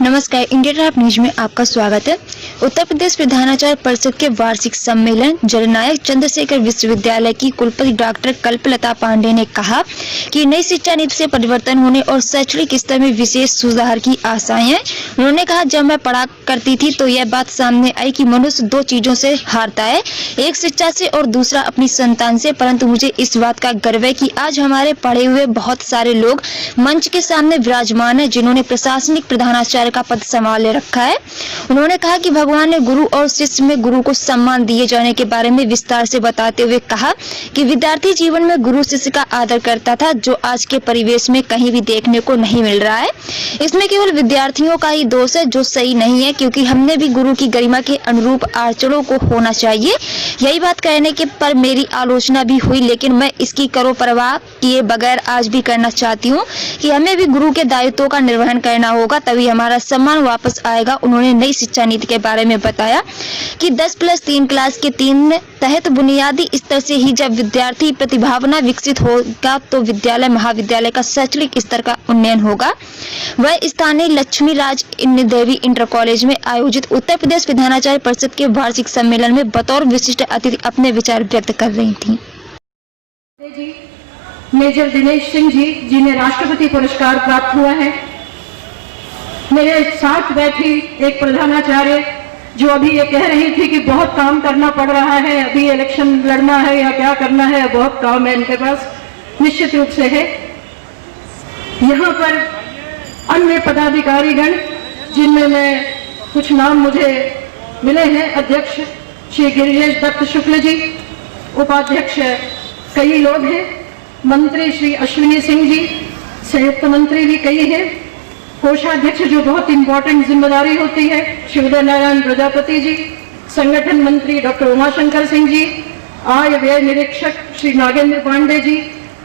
नमस्कार, India top news में आपका स्वागत है। उत्तर प्रदेश प्रधानाचार्य परिषद के वार्षिक सम्मेलन जननायक चंद्रशेखर विश्वविद्यालय की कुलपति डॉक्टर कल्पलता पांडे ने कहा कि नई शिक्षा नीति से परिवर्तन होने और शैक्षणिक स्तर में विशेष सुधार की आशाएं हैं। उन्होंने कहा, जब मैं पढ़ा करती थी तो यह बात सामने आई कि मनुष्य दो चीजों से हारता है, एक शिक्षा से और दूसरा अपनी संतान से। परंतु मुझे इस बात का गर्व है कि आज हमारे पढ़े हुए बहुत सारे लोग मंच के सामने विराजमान है जिन्होंने प्रशासनिक प्रधानाचार्य का पद संभाले रखा है। उन्होंने कहा कि भगवान ने गुरु और शिष्य में गुरु को सम्मान दिए जाने के बारे में विस्तार से बताते हुए कहा कि विद्यार्थी जीवन में गुरु शिष्य का आदर करता था, जो आज के परिवेश में कहीं भी देखने को नहीं मिल रहा है। इसमें केवल विद्यार्थियों का ही दोष है जो सही नहीं है, क्योंकि हमने भी गुरु की गरिमा के अनुरूप आचरणों को होना चाहिए। यही बात कहने के पर मेरी आलोचना भी हुई, लेकिन मैं इसकी करो परवाह किए बगैर आज भी करना चाहती हूँ कि हमें भी गुरु के दायित्वों का निर्वहन करना होगा, तभी हमारा सम्मान वापस आएगा। उन्होंने नई शिक्षा नीति के बारे में बताया कि 10+3 क्लास के 3 तहत बुनियादी स्तर से ही जब विद्यार्थी प्रतिभावना विकसित होगा तो विद्यालय महाविद्यालय का शैक्षणिक स्तर का उन्नयन होगा। वह स्थानीय लक्ष्मी राज देवी इंटर कॉलेज में आयोजित उत्तर प्रदेश प्रधानाचार्य परिषद के वार्षिक सम्मेलन में बतौर विशिष्ट अतिथि अपने विचार व्यक्त कर रही थी। मेजर दिनेश सिंह जी जिन्हें राष्ट्रपति पुरस्कार प्राप्त हुआ है, मेरे साथ बैठी एक प्रधानाचार्य जो अभी ये कह रही थी कि बहुत काम करना पड़ रहा है, अभी इलेक्शन लड़ना है या क्या करना है, बहुत काम है इनके पास, निश्चित रूप से है। यहाँ पर अन्य पदाधिकारीगण जिनमें मैं कुछ नाम मुझे मिले हैं, अध्यक्ष श्री गिरिजेश दत्त शुक्ल जी, उपाध्यक्ष कई लोग हैं, मंत्री श्री अश्विनी सिंह जी, संयुक्त मंत्री भी कई हैं, कोषाध्यक्ष जो बहुत इंपॉर्टेंट जिम्मेदारी होती है शिवदय नारायण प्रजापति जी, संगठन मंत्री डॉक्टर उमाशंकर सिंह जी, आय व्यय निरीक्षक श्री नागेंद्र पांडे जी,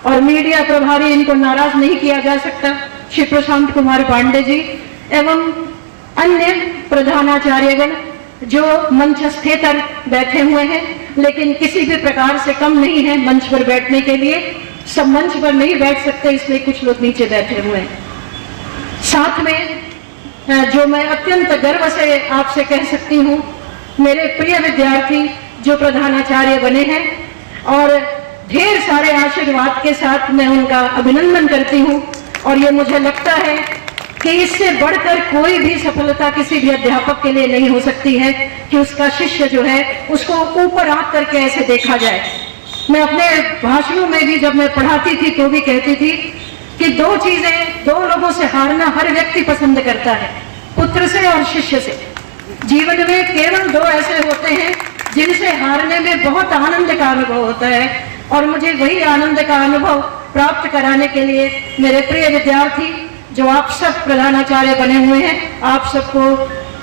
और मीडिया प्रभारी, इनको नाराज नहीं किया जा सकता, श्री प्रशांत कुमार पांडे जी, एवं अन्य प्रधानाचार्यगण जो मंचस्थेतर बैठे हुए हैं, लेकिन किसी भी प्रकार से कम नहीं है मंच पर बैठने के लिए। सब मंच पर नहीं बैठ सकते, इसलिए कुछ लोग नीचे बैठे हुए हैं। साथ में जो मैं अत्यंत गर्व से आपसे कह सकती हूँ, मेरे प्रिय विद्यार्थी जो प्रधानाचार्य बने हैं, और ढेर सारे आशीर्वाद के साथ मैं उनका अभिनंदन करती हूँ। और ये मुझे लगता है कि इससे बढ़कर कोई भी सफलता किसी भी अध्यापक के लिए नहीं हो सकती है कि उसका शिष्य जो है उसको ऊपर आंख करके ऐसे देखा जाए। मैं अपने भाषणों में भी जब मैं पढ़ाती थी तो भी कहती थी कि दो चीजें, दो लोगों से हारना हर व्यक्ति पसंद करता है, पुत्र से और शिष्य से। जीवन में केवल दो ऐसे होते हैं जिनसे हारने में बहुत आनंद का अनुभव होता है, और मुझे वही आनंद का अनुभव प्राप्त कराने के लिए मेरे प्रिय विद्यार्थी जो आप सब प्रधानाचार्य बने हुए हैं, आप सबको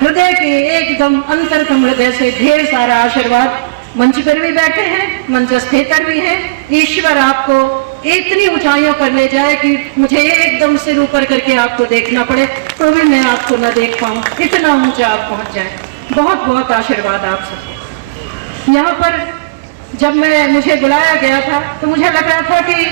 हृदय के एकदम अंतरतम हृदय से ढेर सारा आशीर्वाद। मंच पर भी बैठे हैं, मंचस्थेतर भी हैं, ईश्वर आपको इतनी ऊंचाइयों पर ले जाए कि मुझे एकदम सिर ऊपर करके आपको देखना पड़े तो भी मैं आपको न देख पाऊं, इतना ऊंचा आप पहुंच जाए। बहुत बहुत आशीर्वाद आप सबको। यहाँ पर जब मुझे बुलाया गया था तो मुझे लग रहा था कि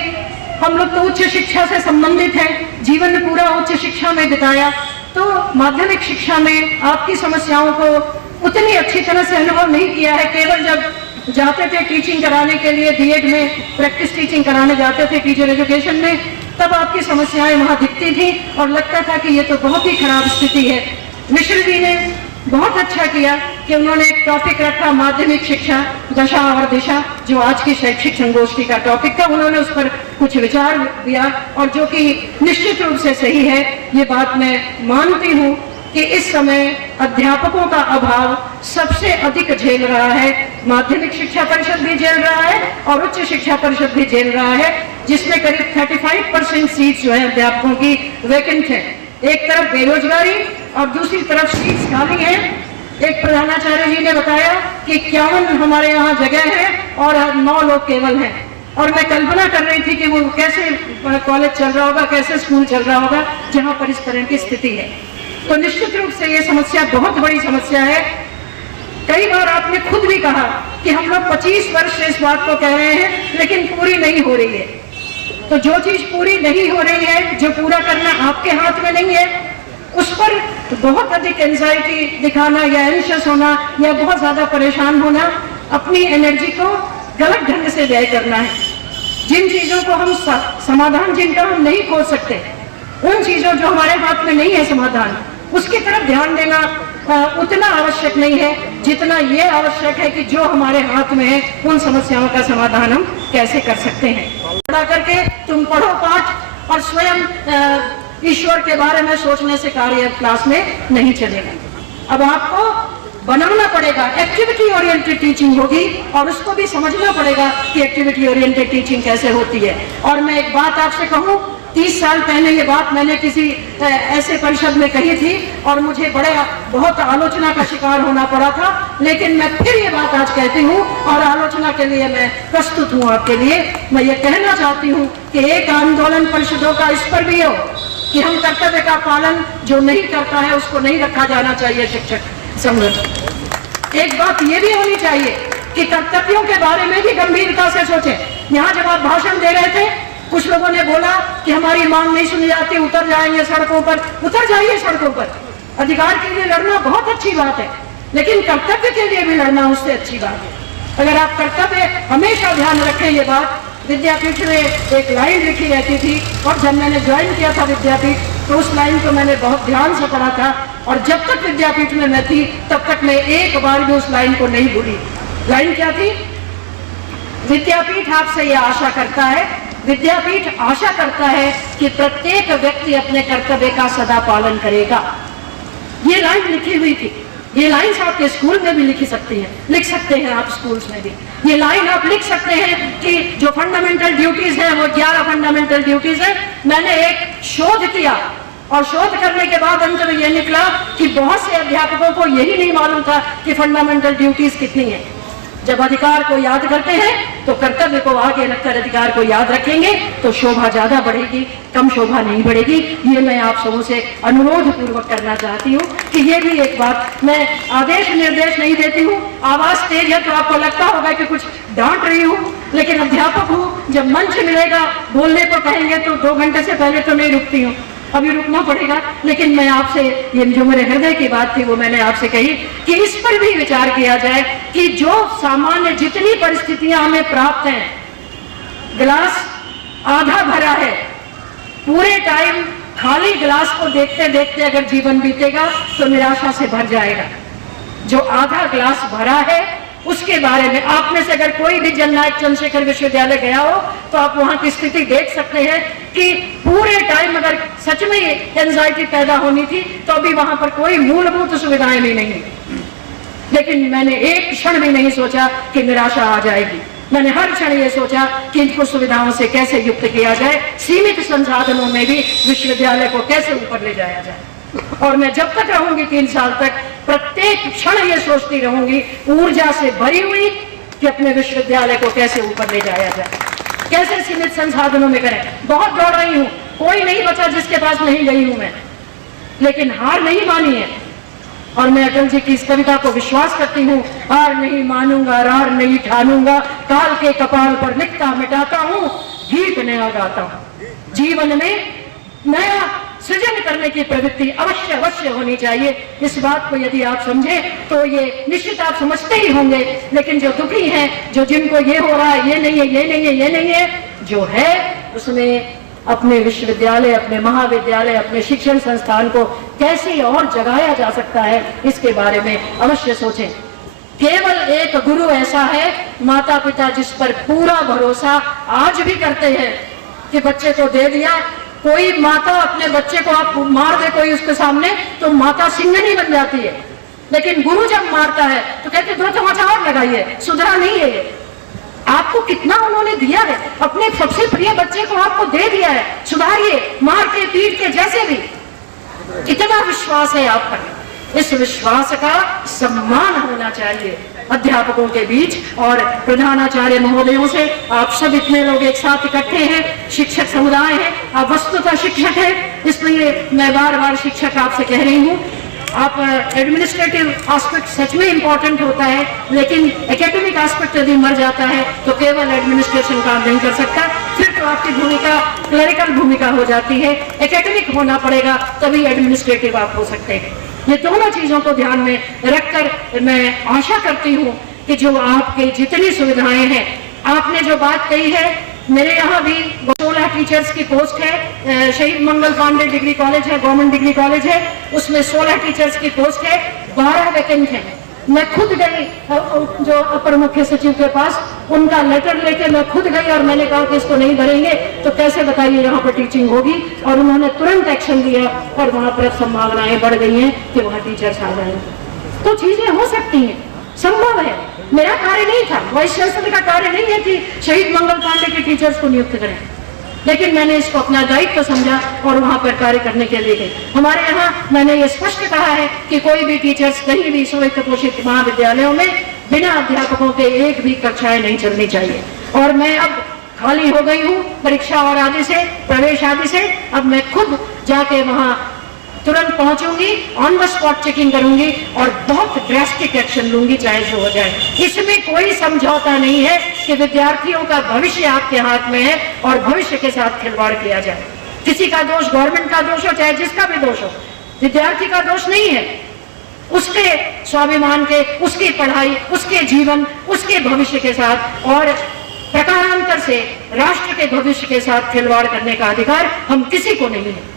हम लोग तो उच्च शिक्षा से संबंधित हैं, जीवन पूरा उच्च शिक्षा में बिताया, तो माध्यमिक शिक्षा में आपकी समस्याओं को उतनी अच्छी तरह से अनुभव नहीं किया है। केवल जब जाते थे टीचिंग कराने के लिए, बीएड में प्रैक्टिस टीचिंग कराने जाते थे टीचर एजुकेशन में, तब आपकी समस्याएं वहां दिखती थी और लगता था कि ये तो बहुत ही खराब स्थिति है। मिश्र जी ने बहुत अच्छा किया कि उन्होंने एक टॉपिक रखा, माध्यमिक शिक्षा दशा और दिशा, जो आज की शैक्षिक संगोष्ठी का टॉपिक था। उन्होंने उस पर कुछ विचार दिया, और जो कि निश्चित रूप से सही है। ये बात मैं मानती हूँ कि इस समय अध्यापकों का अभाव सबसे अधिक झेल रहा है। माध्यमिक शिक्षा परिषद भी झेल रहा है और उच्च शिक्षा परिषद भी झेल रहा है, जिसमें करीब 35% सीट जो है अध्यापकों की वैकेंट है। एक तरफ बेरोजगारी और दूसरी तरफ सीट्स खाली है। एक प्रधानाचार्य जी ने बताया कि 51 हमारे यहाँ जगह है और 9 लोग केवल हैं, और मैं कल्पना कर रही थी कि वो कैसे कॉलेज चल रहा होगा, कैसे स्कूल चल रहा होगा जहाँ पर इस तरह की स्थिति है। तो निश्चित रूप से ये समस्या बहुत बड़ी समस्या है। कई बार आपने खुद भी कहा कि हम लोग 25 वर्ष से इस बात को कह रहे हैं, लेकिन पूरी नहीं हो रही है। तो जो चीज पूरी नहीं हो रही है, जो पूरा करना आपके हाथ में नहीं है, उस पर तो बहुत अधिक एंजाइटी दिखाना या एंशियस होना या बहुत ज्यादा परेशान होना, अपनी एनर्जी को गलत ढंग से व्यय करना है। जिन चीजों को हम समाधान जिनका हम नहीं खोज सकते, उन चीजों जो हमारे हाथ में नहीं है समाधान, उसकी तरफ ध्यान देना उतना आवश्यक नहीं है जितना ये आवश्यक है कि जो हमारे हाथ में है उन समस्याओं का समाधान हम कैसे कर सकते हैं। पढ़ा करके तुम पढ़ो पाठ और स्वयं ईश्वर के बारे में सोचने से कार्य क्लास में नहीं चलेगा। अब आपको बनाना पड़ेगा, एक्टिविटी ओरिएंटेड टीचिंग होगी और उसको भी समझना पड़ेगा कि एक्टिविटी ओरिएंटेड टीचिंग कैसे होती है। और मैं एक बात आपसे कहूं, 30 साल पहले ये बात मैंने किसी ऐसे परिषद में कही थी और मुझे बहुत आलोचना का शिकार होना पड़ा था, लेकिन मैं फिर ये बात आज कहती हूँ और आलोचना के लिए मैं प्रस्तुत हूँ आपके लिए। मैं ये कहना चाहती हूँ कि एक आंदोलन परिषदों का इस पर भी हो कि हम कर्तव्य का पालन जो नहीं करता है उसको नहीं रखा जाना चाहिए शिक्षक संघ। एक बात ये भी होनी चाहिए कि कर्तव्यों के बारे में भी गंभीरता से सोचें। यहाँ जब आप भाषण दे रहे थे, कुछ लोगों ने बोला कि हमारी मांग नहीं सुनी जाती, उतर जाएंगे सड़कों पर। उतर जाइए सड़कों पर, अधिकार के लिए लड़ना बहुत अच्छी बात है, लेकिन कर्तव्य के लिए भी लड़ना उससे अच्छी बात है। अगर आप कर्तव्य हमेशा ध्यान रखें, ये बात विद्यापीठ में एक लाइन लिखी रहती थी और जब मैंने ज्वाइन किया था विद्यापीठ तो उस लाइन को मैंने बहुत ध्यान से पढ़ा था और जब तक विद्यापीठ में मैं थी तब तक मैं एक बार भी उस लाइन को नहीं भूली। लाइन क्या थी? विद्यापीठ आपसे यह आशा करता है, विद्यापीठ आशा करता है कि प्रत्येक व्यक्ति अपने कर्तव्य का सदा पालन करेगा। ये लाइन लिखी हुई थी। ये लाइन आपके स्कूल में भी लिख सकते हैं आप स्कूल्स में भी। ये लाइन आप लिख सकते हैं कि जो फंडामेंटल ड्यूटीज हैं वो 11 फंडामेंटल ड्यूटीज हैं। मैंने एक शोध किया और शोध करने के बाद अंत में यह निकला कि बहुत से अध्यापकों को यही नहीं मालूम था कि फंडामेंटल ड्यूटीज कितनी है। जब अधिकार को याद करते हैं तो कर्तव्य को आगे रखकर अधिकार को याद रखेंगे तो शोभा ज्यादा बढ़ेगी, कम शोभा नहीं बढ़ेगी। ये मैं आप सबों से अनुरोध पूर्वक करना चाहती हूँ कि ये भी एक बात, मैं आदेश निर्देश नहीं देती हूँ। आवाज तेज है तो आपको लगता होगा कि कुछ डांट रही हूँ, लेकिन अध्यापक हूँ, जब मंच मिलेगा बोलने को कहेंगे तो 2 घंटे से पहले तो नहीं रुकती हूँ, अभी रुकना पड़ेगा। लेकिन मैं आपसे, ये जो मेरे हृदय की बात थी वो मैंने आपसे कही कि इस पर भी विचार किया जाए कि जो सामान्य जितनी परिस्थितियां हमें प्राप्त हैं, गिलास आधा भरा है, पूरे टाइम खाली गिलास को देखते देखते अगर जीवन बीतेगा तो निराशा से भर जाएगा। जो आधा गिलास भरा है उसके बारे में आप में से अगर कोई भी जननायक चंद्रशेखर विश्वविद्यालय गया हो तो आप वहां की स्थिति देख सकते हैं कि पूरे टाइम अगर सच में एंजाइटी पैदा होनी थी तो अभी वहां पर कोई मूलभूत सुविधाएं भी नहीं है। लेकिन मैंने एक क्षण भी नहीं सोचा कि निराशा आ जाएगी। मैंने हर क्षण ये सोचा कि इनको सुविधाओं से कैसे युक्त किया जाए, सीमित संसाधनों में भी विश्वविद्यालय को कैसे ऊपर ले जाया जाए। और मैं जब तक रहूंगी 3 साल तक प्रत्येक क्षण ये सोचती रहूंगी ऊर्जा से भरी हुई कि अपने विश्वविद्यालय को कैसे ऊपर ले जाया जाए, कैसे सीमित संसाधनों में करें। बहुत दौड़ रही हूँ, कोई नहीं बचा जिसके पास नहीं गई हूं मैं, लेकिन हार नहीं मानी है। और मैं अटल जी की इस कविता को विश्वास करती हूँ, हार नहीं मानूंगा, रार नहीं ठानूंगा, काल के कपाल पर लिखता मिटाता हूँ, गीत नया गाता हूँ। जीवन में नया सृजन करने की प्रवृत्ति अवश्य अवश्य होनी चाहिए। इस बात को यदि आप समझें तो ये निश्चित आप समझते ही होंगे। लेकिन जो दुखी हैं, जो जिनको ये हो रहा है, ये नहीं है, ये नहीं है, ये नहीं है, जो है उसमें अपने विश्वविद्यालय, अपने महाविद्यालय, अपने शिक्षण संस्थान को कैसे और जगाया जा सकता है, इसके बारे में अवश्य सोचें। केवल एक गुरु ऐसा है, माता पिता, जिस पर पूरा भरोसा आज भी करते हैं कि बच्चे को दे दिया। कोई माता अपने बच्चे को आप मार दे कोई उसके सामने तो माता सिंघनी बन जाती है, लेकिन गुरु जब मारता है तो कहते 2 चमचा और लगाइए, सुधरा नहीं है ये। आपको कितना उन्होंने दिया है, अपने सबसे प्रिय बच्चे को आपको दे दिया है, सुधारिए, मार के पीट के जैसे भी। कितना विश्वास है आप पर, इस विश्वास का सम्मान होना चाहिए अध्यापकों के बीच और प्रधानाचार्य महोदयों से। आप सब इतने लोग एक साथ इकट्ठे हैं, शिक्षक समुदाय है, आप वस्तुतः शिक्षक है, इसलिए मैं बार बार शिक्षक आपसे कह रही हूँ। आप एडमिनिस्ट्रेटिव एस्पेक्ट सच में इंपॉर्टेंट होता है, लेकिन एकेडमिक एस्पेक्ट यदि मर जाता है तो केवल एडमिनिस्ट्रेशन काम नहीं कर सकता। फिर तो आपकी भूमिका क्लरिकल भूमिका हो जाती है, एकेडमिक होना पड़ेगा, तभी एडमिनिस्ट्रेटिव आप हो सकते हैं। ये दोनों चीजों को ध्यान में रखकर मैं आशा करती हूँ कि जो आपके जितनी सुविधाएं हैं, आपने जो बात कही है, मेरे यहाँ भी 16 टीचर्स की पोस्ट है, शहीद मंगल पांडे डिग्री कॉलेज है, गवर्नमेंट डिग्री कॉलेज है, उसमें 16 टीचर्स की पोस्ट है, 12 वैकेंट है। मैं खुद गई जो अपर मुख्य सचिव के पास, उनका लेटर लेके मैं खुद गई और मैंने कहा कि इसको नहीं भरेंगे तो कैसे बताइए यहाँ पर टीचिंग होगी, और उन्होंने तुरंत एक्शन लिया और वहां पर संभावनाएं बढ़ गई हैं कि वहां टीचर्स आ जाएंगे। तो चीजें हो सकती हैं, संभव है। मेरा कार्य नहीं था, वाइस चांसलर का कार्य नहीं है कि शहीद मंगल पांडे के टीचर्स को नियुक्त करें, लेकिन मैंने इसको अपना दायित्व समझा और वहां पर कार्य करने के लिए गई। हमारे यहाँ मैंने ये स्पष्ट कहा है कि कोई भी टीचर्स कहीं भी स्व पोषित महाविद्यालयों में बिना अध्यापकों के एक भी कक्षाएं नहीं चलनी चाहिए। और मैं अब खाली हो गई हूँ परीक्षा और आदि से, प्रवेश आदि से, अब मैं खुद जाके वहां तुरंत पहुंचूंगी, ऑन द स्पॉट चेकिंग करूंगी और बहुत ड्रास्टिक एक्शन लूंगी, चाहे जो हो जाए। इसमें कोई समझौता नहीं है कि विद्यार्थियों का भविष्य आपके हाथ में है और भविष्य के साथ खिलवाड़ किया जाए। किसी का दोष, गवर्नमेंट का दोष हो चाहे जिसका भी दोष हो, विद्यार्थी का दोष नहीं है। उसके स्वाभिमान के, उसकी पढ़ाई, उसके जीवन, उसके भविष्य के साथ और प्रकारांतर से राष्ट्र के भविष्य के साथ खिलवाड़ करने का अधिकार हम किसी को नहीं है।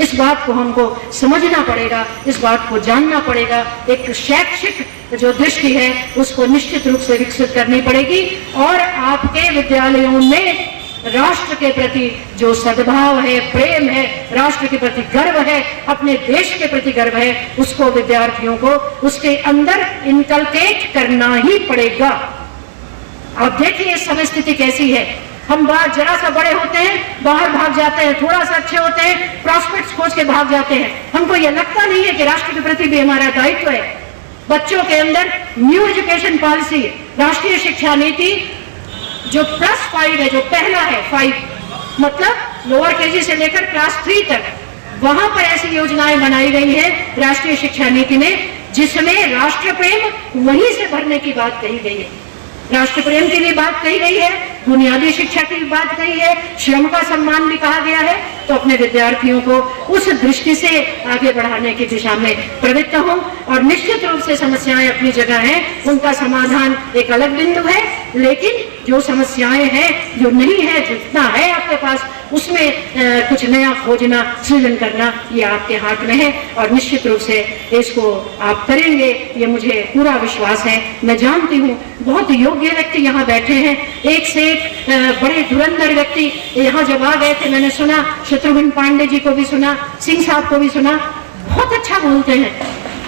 इस बात को हमको समझना पड़ेगा, इस बात को जानना पड़ेगा। एक शैक्षिक जो दृष्टि है उसको निश्चित रूप से विकसित करनी पड़ेगी और आपके विद्यालयों में राष्ट्र के प्रति जो सद्भाव है, प्रेम है, राष्ट्र के प्रति गर्व है, अपने देश के प्रति गर्व है, उसको विद्यार्थियों को उसके अंदर इनकलकेट करना ही पड़ेगा। आप देखिए इस समय स्थिति कैसी है। हम बाहर जरा सा बड़े होते हैं, बाहर भाग जाते हैं, थोड़ा सा अच्छे होते हैं, प्रॉस्पेक्ट्स खोज के भाग जाते हैं। हमको यह लगता नहीं है कि राष्ट्र के प्रति भी हमारा दायित्व है। बच्चों के अंदर न्यू एजुकेशन पॉलिसी, राष्ट्रीय शिक्षा नीति जो +5 है, जो पहला है 5, मतलब लोअर केजी से लेकर क्लास 3 तक, वहां पर ऐसी योजनाएं बनाई गई है राष्ट्रीय शिक्षा नीति में, जिसमें राष्ट्र प्रेम वहीं से भरने की बात कही गई है। राष्ट्र प्रेम की भी बात कही गई है, बुनियादी शिक्षा की भी बात कही है, श्रम का सम्मान भी कहा गया है। तो अपने विद्यार्थियों को उस दृष्टि से आगे बढ़ाने की दिशा में प्रवृत्त हों और निश्चित रूप से समस्याएं अपनी जगह हैं, उनका समाधान एक अलग बिंदु है, लेकिन जो समस्याएं हैं, जो नहीं है, जितना है आपके पास, उसमें कुछ नया खोजना, सृजन करना, ये आपके हाथ में है और निश्चित रूप से इसको आप करेंगे, ये मुझे पूरा विश्वास है। मैं जानती हूँ बहुत योग्य व्यक्ति यहाँ बैठे हैं, एक से एक बड़े धुरंधर व्यक्ति यहाँ जब आ गए थे, मैंने सुना, शत्रुघ्न पांडे जी को भी सुना, सिंह साहब को भी सुना, बहुत अच्छा बोलते हैं,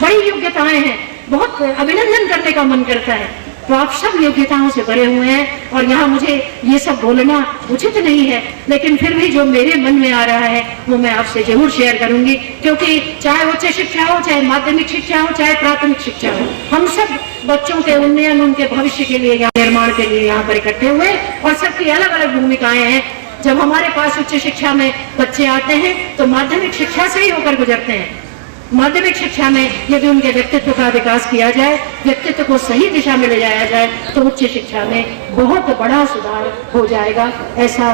बड़ी योग्यताएं हैं, बहुत अभिनंदन करने का मन करता है। तो आप सब योग्यताओं से भरे हुए हैं और यहाँ मुझे ये सब बोलना उचित नहीं है, लेकिन फिर भी जो मेरे मन में आ रहा है वो मैं आपसे जरूर शेयर करूंगी, क्योंकि चाहे उच्च शिक्षा हो, चाहे माध्यमिक शिक्षा हो, चाहे प्राथमिक शिक्षा हो, हम सब बच्चों के उन्नयन, उनके भविष्य के लिए, निर्माण के लिए यहाँ पर इकट्ठे हुए और सबकी अलग अलग भूमिकाएं हैं। जब हमारे पास उच्च शिक्षा में बच्चे आते हैं तो माध्यमिक शिक्षा से ही होकर गुजरते हैं। माध्यमिक शिक्षा में यदि उनके व्यक्तित्व का विकास किया जाए, व्यक्तित्व को सही दिशा में ले जाया जाए, तो उच्च शिक्षा में बहुत बड़ा सुधार हो जाएगा। ऐसा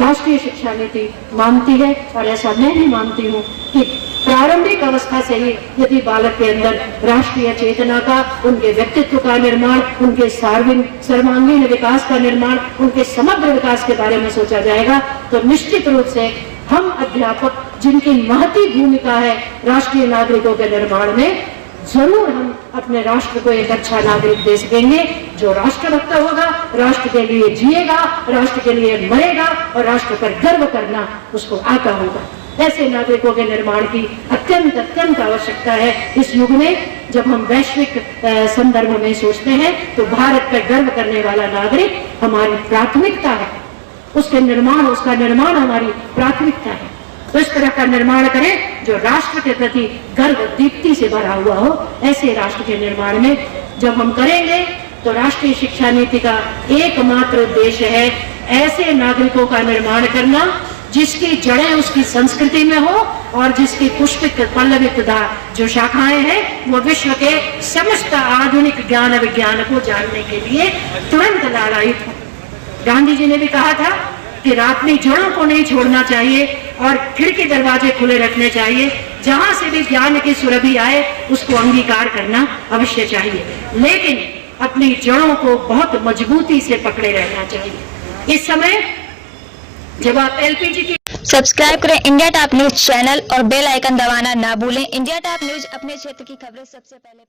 राष्ट्रीय शिक्षा नीति मानती है और ऐसा मैं भी मानती हूँ कि प्रारंभिक अवस्था से ही यदि बालक के अंदर राष्ट्रीय चेतना का, उनके व्यक्तित्व का निर्माण, उनके सर्वांगीण विकास का निर्माण, उनके समग्र विकास के बारे में सोचा जाएगा, तो निश्चित रूप से हम अध्यापक, जिनकी महती भूमिका है राष्ट्रीय नागरिकों के निर्माण में, जरूर हम अपने राष्ट्र को एक अच्छा नागरिक दे सकेंगे, जो राष्ट्रभक्त होगा, राष्ट्र के लिए जिएगा, राष्ट्र के लिए मरेगा और राष्ट्र पर गर्व करना उसको आता होगा। ऐसे नागरिकों के निर्माण की अत्यंत अत्यंत आवश्यकता है इस युग में। जब हम वैश्विक संदर्भ में सोचते हैं तो भारत पर गर्व करने वाला नागरिक हमारी प्राथमिकता है, उसका निर्माण हमारी प्राथमिकता है। तो इस तरह का निर्माण करें जो राष्ट्र के प्रति गर्व, दीप्ति से भरा हुआ हो। ऐसे राष्ट्र के निर्माण में जब हम करेंगे तो राष्ट्रीय शिक्षा नीति का एकमात्र उद्देश्य है ऐसे नागरिकों का निर्माण करना जिसकी जड़ें उसकी संस्कृति में हो और जिसकी पुष्पित पल्लवित जो शाखाएं हैं वो विश्व के समस्त आधुनिक ज्ञान विज्ञान को जानने के लिए तुरंत लालायित हो। गांधी जी ने भी कहा था कि अपनी जड़ों को नहीं छोड़ना चाहिए और खिड़की दरवाजे खुले रखने चाहिए। जहां से भी ज्ञान की सुरभि आए उसको अंगीकार करना अवश्य चाहिए, लेकिन अपनी जड़ों को बहुत मजबूती से पकड़े रहना चाहिए। इस समय जब आप एलपीजी की सब्सक्राइब करें इंडिया टॉप न्यूज चैनल और बेल आइकन दबाना ना भूलें। इंडिया टॉप न्यूज अपने क्षेत्र की खबरें सबसे पहले